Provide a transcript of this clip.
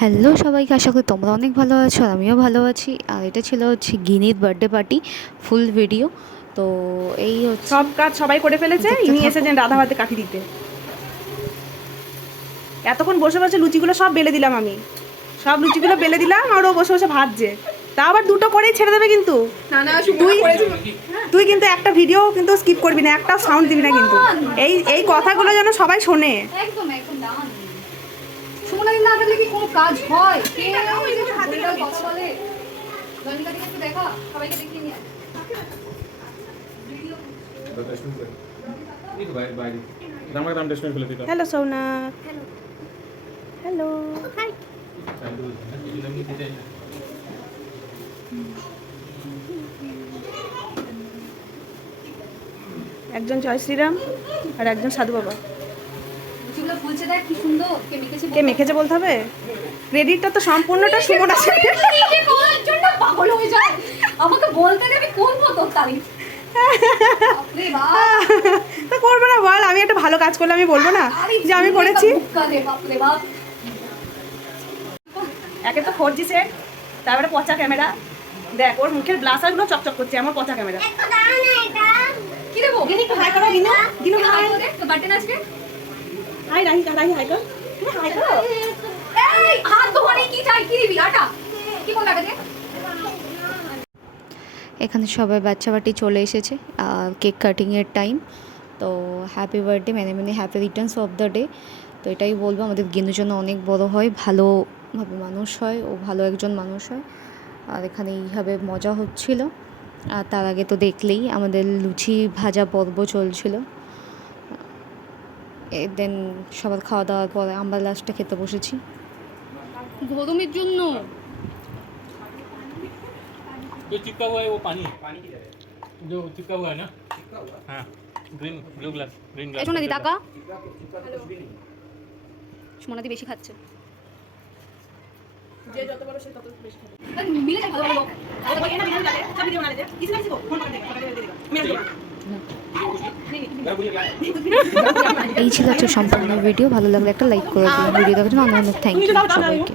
Hello সবাইকে, আশা করি তোমরা অনেক ভালো আছো আর আমিও ভালো আছি। আর এটা ছিল হচ্ছে গিনির বার্থডে পার্টি, ফুল ভিডিও। তো এই হচ্ছে সব কাজ সবাই করে ফেলেছে, দেখতে ইনি থাকো। এসেছেন রাধা ভাতে কাঠি দিতে। এতক্ষণ বসে বসে লুচিগুলো সব বেলে দিলাম, আমি সব লুচিগুলো বেলে দিলাম আর ও বসে বসে ভাজছে। তা আবার দুটো করেই ছেড়ে দেবে কিন্তু। তুই কিন্তু একটা ভিডিও কিন্তু স্কিপ করবি না, একটা সাউন্ড দিবি না কিন্তু। এই কথাগুলো যেন সবাই শোনে। একদম একদম দাঁড়ান। সুমনাদি না থাকলে কি কোনো কাজ হয়? কে হাতেটা কথা বলে? জনিকাদিকে একটু দেখা, সবাইকে দেখিয়ে নিয়ে আয়। হ্যালো সৌনা। Hello hi. একজন জয় শ্রীরাম আর একজন সাধু বাবা। লুচিগুলো ফুলছে দেখ কি সুন্দর। কে মেখেছে বলতে হবে? ক্রেডিটটা তো সম্পূর্ণটা সুমন আছে। নিজে করার জন্য পাগল হয়ে যায়। আমাকে বলতে দেবে কোন মতো তারিফ। বাপরে বাপ। তা করবো না বল, আমি একটা ভালো কাজ করলে আমি বলবো না যে আমি করেছি? বাপরে বাপ। একে তো 4G সেট, তারপরে পচা ক্যামেরা। দেখ ওর মুখের ব্লাসারগুলো চকচক করছে, আমার পচা ক্যামেরা। কি দেবো? গিনি একটু হাই করো, গিনু গিনু হাই। তো বার্থডে আজকে? হাই রাহি রাহি হাই কর। হাই করো। এই হাত ধোয়ানি কি চাই, কি দিবি? আটা কি কোন আটা দে? এখানে সবাই বাচ্চা বাটি চলে এসেছে আর কেক কাটিংয়ের টাইম। তো হ্যাপি বার্থডে, মানে মানে happy Returns of the day. তো এটাই বলবো, আমাদের গিনুর জন্য অনেক বড় হয়, ভালোভাবে মানুষ হয়, ও ভালো একজন মানুষ হয়। আর এখানে এইভাবে মজা হচ্ছিল। আর তার আগে তো দেখলেই আমাদের লুচি ভাজা পর্ব চলছিল। দেন সবার খাওয়া দাওয়ার পরে আমরা লাস্টে খেতে বসেছি। গরমের জন্য जो चिपका हुआ है वो पानी जो चिपका हुआ है ना। हाँ green blue glass green glass. সোনাদি টাকা। সোনাদি বেশি খাচ্ছে। যে যত বড় সে তত বেশি খাবে। মিলে যায় ভালো ভালো। ওই এনা ভিডিও ডালে, সব ভিডিও বানা দে। কিছু না কিছু ফোন করে দে, আমি আসবো। এই ছিল হচ্ছে সম্পূর্ণ ভিডিও। ভালো লাগলে একটা লাইক করে দিন। ভিডিও দেখার জন্য অনেক অনেক থ্যাংক ইউ সবাইকে।